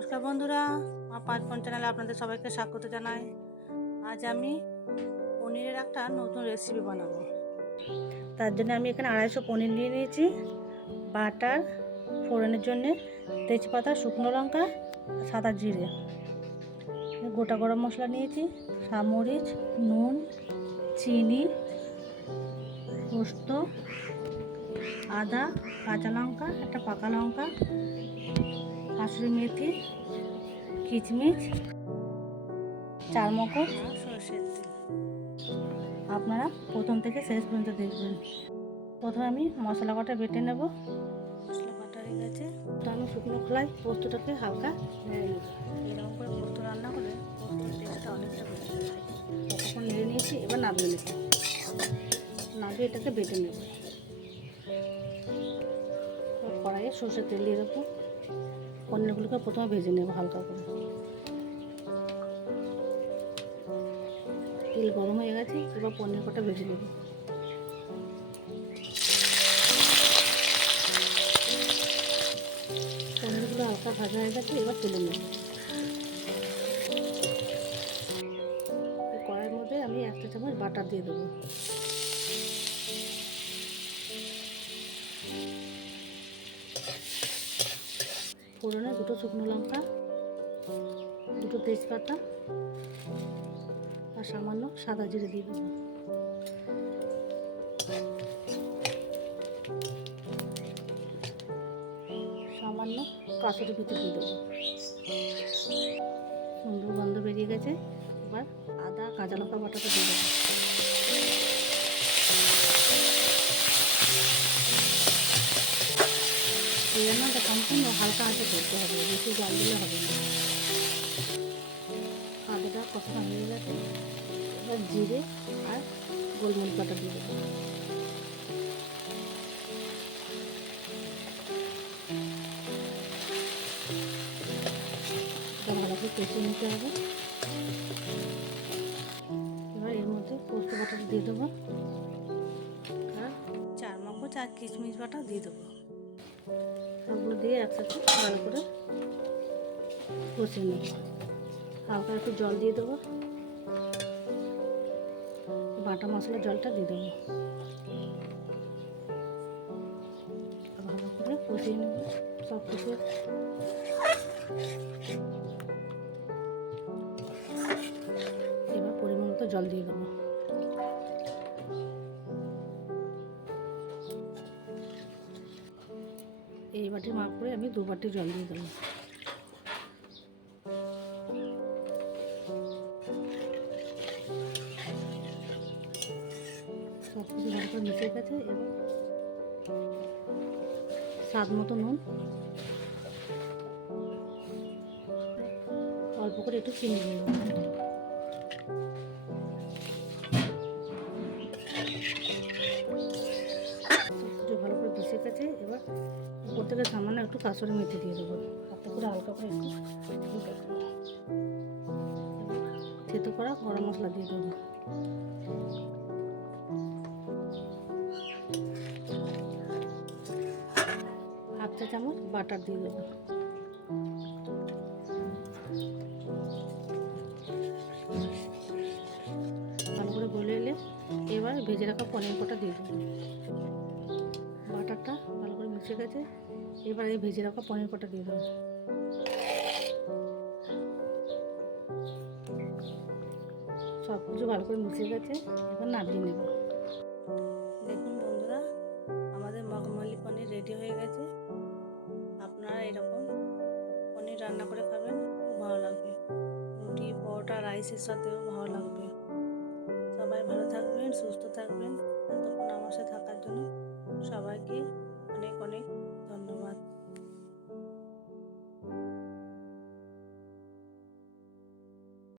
নমস্কার বন্ধুরা আমার পাঁচ ফোন চ্যানেলে আপনাদের সবাইকে স্বাগত জানাই। আজ আমি পনিরের একটা নতুন রেসিপি বানাবো। তার জন্য আমি এখানে আড়াইশো পনির নিয়ে নিয়েছি, বাটার, ফোড়নের জন্য তেজপাতা, শুকনো লঙ্কা, সাদা জিরে। গোটা গরম মশলা নিয়েছি, সামরিচ, নুন, চিনি, পোস্ত, আদা, কাঁচা লঙ্কা, একটা পাকা লঙ্কা কাসুরি মেথি, কিচমিচ চার মকর আপনারা প্রথম থেকে শেষ পর্যন্ত দেখবেন। প্রথমে আমি মশলা কটা বেটে নেব। মশলা বাটা হয়ে গেছে। তো আমি শুকনো খোলাই পোস্তটাকে হালকা নেড়ে নেব। এরকম করে পোস্ত রান্না করলে পোস্তর টেস্টটা অনেকটা বেড়ে যায়। নেড়ে নিয়েছি, এবার নামিয়ে নেব। নামিয়ে এটাকে বেটে নেব। কড়াইয়ে সর্ষের তেল দিয়ে দেবো। পনিরগুলোকে প্রথমে ভেজে নেব হালকা করে। তেল গরম হয়ে গেছে, এবার পনির কটা ভেজে নেব। পনিরগুলো হালকা ভাজা হয়ে গেছে, এবার তুলে নেব। কড়াইয়ের মধ্যে আমি একটা চামচ বাটার দিয়ে দেবো। ফোড়নে দুটো শুকনো লঙ্কা, দুটো তেজপাতা আর সামান্য সাদা জিরে দিয়ে দেবো। সামান্য কাঁচুরি পিঠে দিয়ে দেবো। সুন্দর গন্ধ বেরিয়ে গেছে। এবার আদা, কাঁচা লঙ্কা বাটাটা দিয়ে দেবো। সম্পূর্ণ হালকা আঁচে করতে হবে, বেশি জল দিলে হবে না। আদাটা কষানো হয়ে গেছে? এবার জিরে আর গোলমরিচ বাটা দিয়ে দেবো। নিতে হবে। এর মধ্যে বাটাটা দিয়ে দেবো। আর চার মগজ আর কিশমিশ বাটা দিয়ে দেবো। সবগুলো দিয়ে একসাথে ভালো করে কষে নিই হালকা একটু জল দিয়ে দেবো। বাটা মশলা জলটা দিয়ে দেবো। ভালো করে কষিয়ে নেব সব কিছু এবার পরিমাণ মতো জল দিয়ে দেবো। বাটির মাপ করে আমি দু বাটি জল দিয়ে দিলাম। সব মিশে গেছে স্বাদ মতো নুন। অল্প করে একটু চিনি দিয়ে থেকে সামান্য একটু কাসুরি মেথি দিয়ে দেবো। তাতে করে হালকা করে একটু থেতো করা গরম মশলা দিয়ে দেবো। হাফ চা চামচ বাটার দিয়ে দেবো। ভালো করে গলে এলে এবার ভেজে রাখা পনির কটা দিয়ে দেবো। বাটারটা ভালো করে মিশে গেছে এবার এই ভেজে রাখা পনির কটা দিয়ে দেবো। সব কিছু ভালো করে মিশে গেছে, এবার নামিয়ে নেব। দেখুন বন্ধুরা, আমাদের মখমলি পনির রেডি হয়ে গেছে। আপনারা এরকম পনির রান্না করে খাবেন, খুব ভালো লাগবে। রুটি, পরোটা, রাইসের সাথেও ভালো লাগবে। সবাই ভালো থাকবেন, সুস্থ থাকবেন। এতক্ষণ আমার সাথে থাকার জন্য সবাইকে অনেক অনেক ধন্যবাদ।